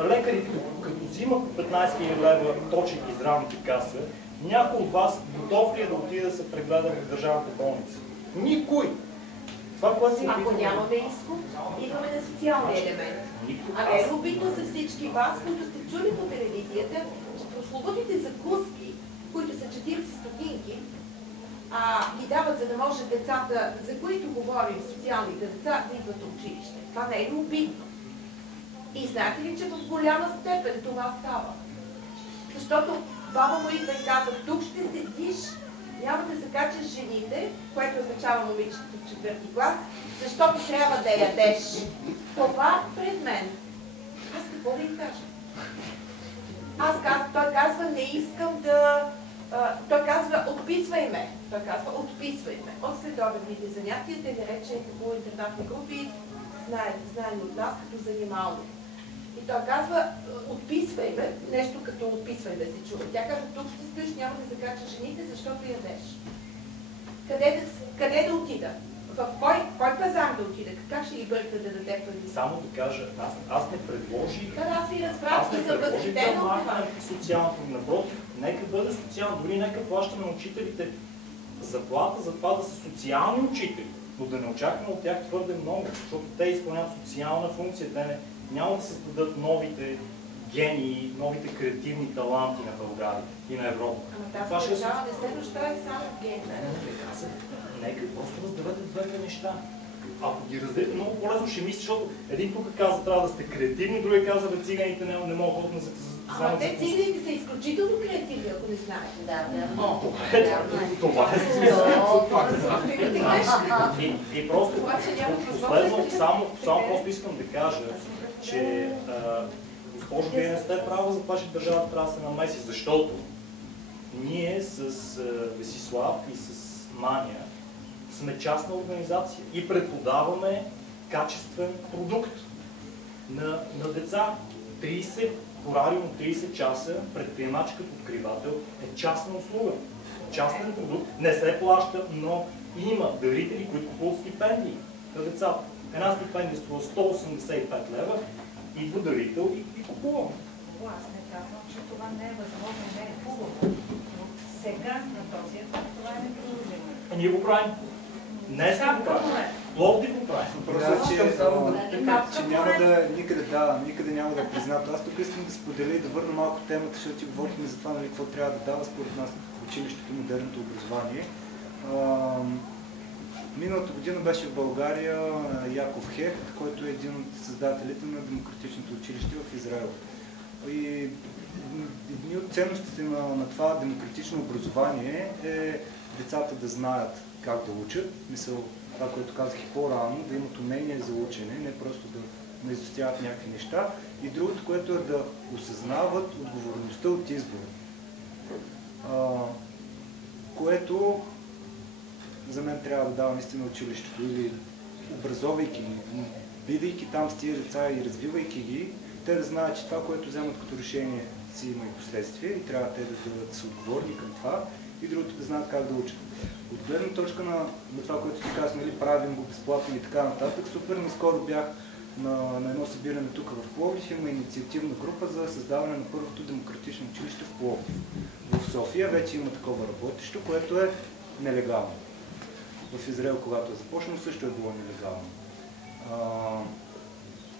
лекарите, като взимат 15 000 лева точки здравната каса, някой от вас готов ли е да отиде да се прегледа в държавната болница? Никой! Ако нямаме изход, идваме на социалния елемент. А е любително за всички вас, които сте чули по телевизията, че прословутите закуски, които са 40 стотинки, ги дават, за да може децата, за които говорим, социалните деца, да идват в училище. Това не е ли обидно? И знаете ли, че в голяма степен това става? Защото баба му идва и казва, тук ще седиш, няма да закачаш жените, което означава момичето в 4-ти клас, защото трябва да ядеш. Това пред мен. Аз какво да им кажа? Той казва, не искам да... Той казва, отписвай ме. Той казва, отписвай ме. От следобедните занятия, те наречените по интернатни групи, знаем от нас като занимални. И той казва, отписвай ме, нещо като отписвай да се чува. Тя казва, тук ще стоиш, няма да закача жените, защото ядеш. Къде да отида? В кой пазар да отида? Как ще ги бърка да даде пари? Само да кажа, аз не предложих... Аз ви разбрах и съм възхитена от това. Социалното, напротив, нека бъде социално, дори нека плащаме на учителите заплата за това да са социални учители, но да не очакваме от тях твърде много, защото те изпълняват социална функция, те няма да създадат новите гении, новите креативни таланти на България и на Европа. Ама тази държава не се нуждае само в гени. Нека просто разделете двете неща. Ако ги разделите, много по-лесно ще мисли, защото един тук каза, трябва да сте креативни, другия каза, бе, циганите не могат да ходят на Ама те циганите са изключително креативни, ако не знаете. Това е. И просто последно, само просто искам да кажа, че госпожо, вие не сте права за това, че държавата трябва да се намеси, защото ние с Весислав и с Маня сме частна организация и преподаваме качествен продукт на деца. 30 по радио, 30 часа предприемачката откривател е частна услуга. Частен продукт не се плаща, но има дарители, които купуват стипендии на децата. Една стипендия струва 185 лева, идва дарител и купува. Аз не казвам, че това не е възможно, не е хубаво. Но сега на този етап това е неприложимо. Ние го правим. Днес го правим. Пловдив го правим. Просто, че няма да никъде няма да е признато. Аз тук искам да споделя и да върна малко темата, защото ти говорихме за това, нали, какво трябва да дава според нас училището, модерното образование. Миналата година беше в България Яков Хех, който е един от създателите на демократичното училище в Израел. И едни от ценностите на това демократично образование е децата да знаят как да учат. Мисъл, това, което казах и по-рано, да имат умение за учене, не просто да наизустяват някакви неща. И другото, което е да осъзнават отговорността от избора. Което за мен трябва да дава наистина училището или образовайки ги, бидейки там с тия деца и развивайки ги, те да знаят, че това, което вземат като решение, си има и последствия и трябва те да са отговорни към това и другото да знаят как да учат. От гледна точка на това, което ти казах, нали, правим го безплатно и така нататък, супер наскоро бях на едно събиране тук в Пловдив, има инициативна група за създаване на първото демократично училище в Пловдив. В София вече има такова работещо, което е нелегално. В Израел, когато е започнало, също е било нелегално.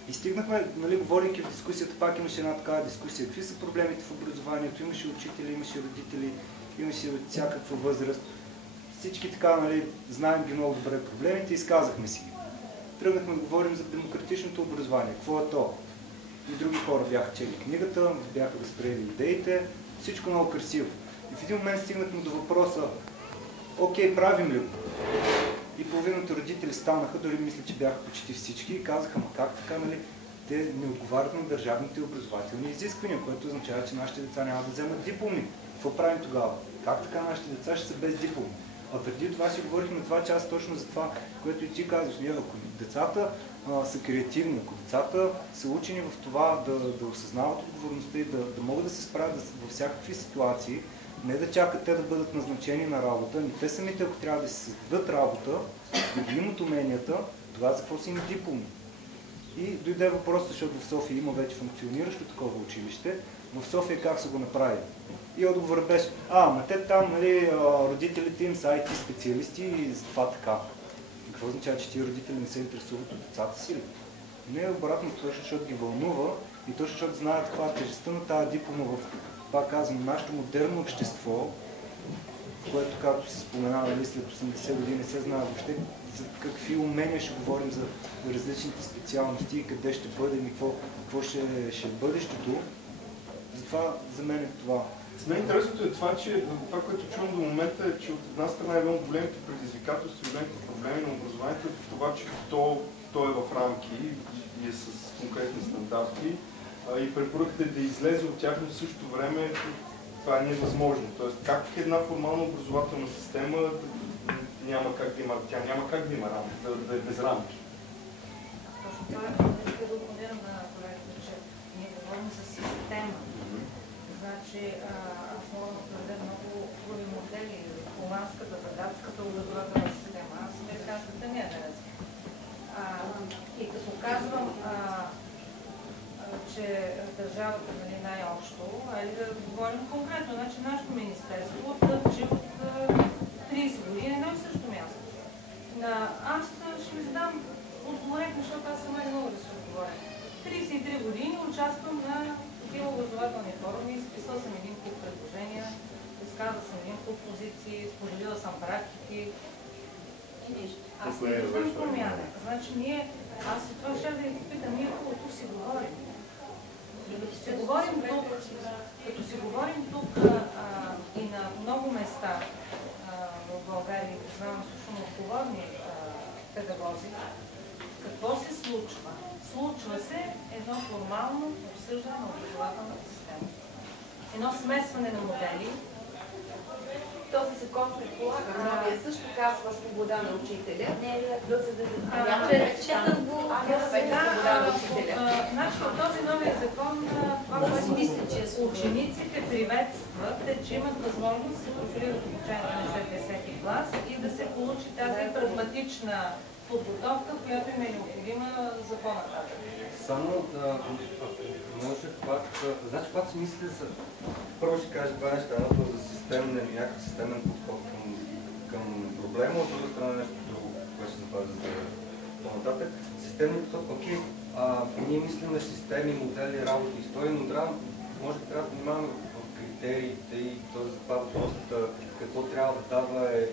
И стигнахме, нали, говорейки в дискусията, пак имаше една такава дискусия. Какви са проблемите в образованието? Имаше учители, имаше родители, имаше от всякаква възраст. Всички така, нали, знаем ги много добре проблемите и изказахме си ги. Тръгнахме да говорим за демократичното образование. Какво е то? И други хора бяха чели книгата, бяха възприели идеите, всичко много красиво. И в един момент стигнахме до въпроса: окей, правим ли го? И половината родители станаха, дори мисля, че бяха почти всички и казаха: ма как така, нали? Те не отговарят на държавните образователни изисквания, което означава, че нашите деца няма да вземат дипломи. Какво правим тогава? Как така нашите деца ще са без дипломи? А преди това си говорихме 2 часа точно за това, което и ти казваш. Ако децата са креативни, ако децата са учени в това да осъзнават отговорността и да могат да се справят във всякакви ситуации, не да чакат те да бъдат назначени на работа, ами те самите, ако трябва да си създадат работа, да ги имат уменията, тогава за какво си имат дипломи? И дойде въпросът, защото в София има вече функциониращо такова училище, в София как са го направили. И отговорът беше, те там, нали, родителите им са IT специалисти и това така. Какво означава, че тия родители не се интересуват от децата си? Не, обратно, точно защото ги вълнува и точно защото знаят каква е тежестта на тази диплома в, пак казвам, нашето модерно общество, което, както се споменава, след 80 години не се знае въобще за какви умения ще говорим за различните специалности и къде ще бъдем и какво ще е бъдещето. Затова за мен е това. За мен интересното е това, че това, което чувам до момента е, че от една страна едно от големите предизвикателства и големите проблеми на образованието е това, че то е в рамки и е с конкретни стандарти и препоръката е да излезе от тях, но в същото време това е невъзможно. Тоест, как една формална образователна система няма как да има рамки, да е без рамки. Точно това е да опонирам на колегата, че ние говорим за система. Значи, аз мога да проведа много хубави модели, холандската, датската образователна система. Аз американската не е нарезка. И като казвам, че държавата, нали, най-общо, да говорим конкретно, значи нашето министерство тъпче от 30 години на същото място. Аз ще ви задам отговорете, защото аз сама не мога да се отговоря. 33 години участвам на такива образователни форуми, изписала съм един куп предложения, изказала съм един куп позиции, споделила съм практики. Аз не виждам промяна. Значи аз това ще да ви питам, ние тук си говорим. Като си говорим тук и на много места в България, знам също отговорни педагози, какво се случва? Случва се едно формално обсъждане на образователната система. Едно смесване на модели. Този закон предполага, новия също казва свобода на учителя. Значи от този новия закон, това, което мисля, че учениците приветстват, е, че имат възможност да се профилират обучението на след 10-ти клас и да се получи тази прагматична подготовка, която им е необходима за по-нататък. Само може значи, когато си мисли за... Първо ще кажа това неща, за системен, някакъв системен подход към проблема, от друга страна нещо друго, което ще запазя за по-нататък. Системен подход, окей, ние мислиме системи, модели, работи, истории, но може да трябва да внимаваме в критериите и този това въпросът какво трябва да дава е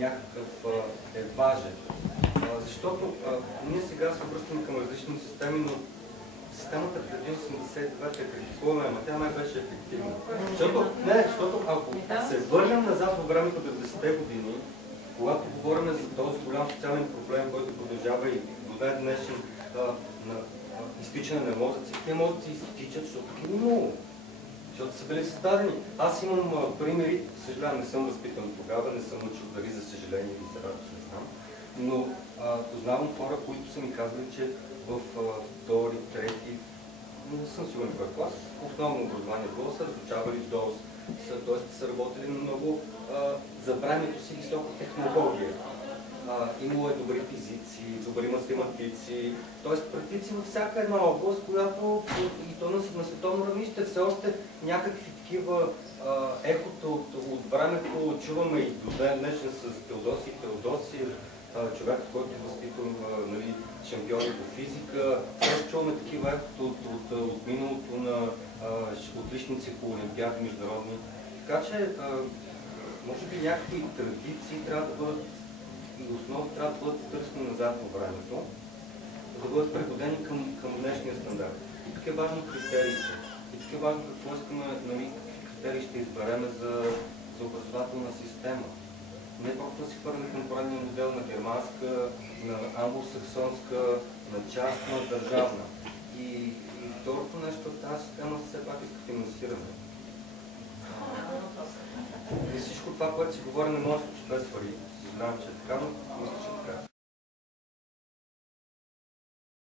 някакъв важен. Защото ние сега се обръщаме към различни системи, но системата преди 89 е критикувана, ама тя най-беше ефективна. Защото ако се върнем назад във времето 90-те години, когато говорим за този голям социален проблем, който продължава и до ден днешен на изтичане на мозъци, те мозъци изтичат, защото ги много. Защото са били създадени. Аз имам примери, съжалявам, не съм възпитан тогава, не съм учил дали за съжаление или за радост, не знам. Но познавам хора, които са ми казали, че в втори, трети, не съм сигурен кой клас, основно образование било, са разучавали ДОС, т.е. са работили на много за времето си висока технология. Имало е добри физици, добри математици, т.е. практици във всяка една област, която и то на световно равнище все още някакви такива ехото от времето чуваме и до ден днешен с Теодоси, човек, който е възпитан шампиони по физика. Сега чуваме такива ехото от миналото на отличници по олимпиади международни. Така че, може би някакви традиции трябва да бъдат и основно трябва да бъдат търсени назад във времето, да бъдат пригодени към днешния стандарт. И тук е важно критериите. И тук е важно какво искаме, какви критерии ще избереме за образователна система. Не просто да си хвърли конкурентния модел на германска, на англосаксонска, на частна, държавна. И второто нещо в тази система все пак иска финансиране. И всичко това, което си говори, не може да се случи без пари. Знам, че е така, но мисля, че е така.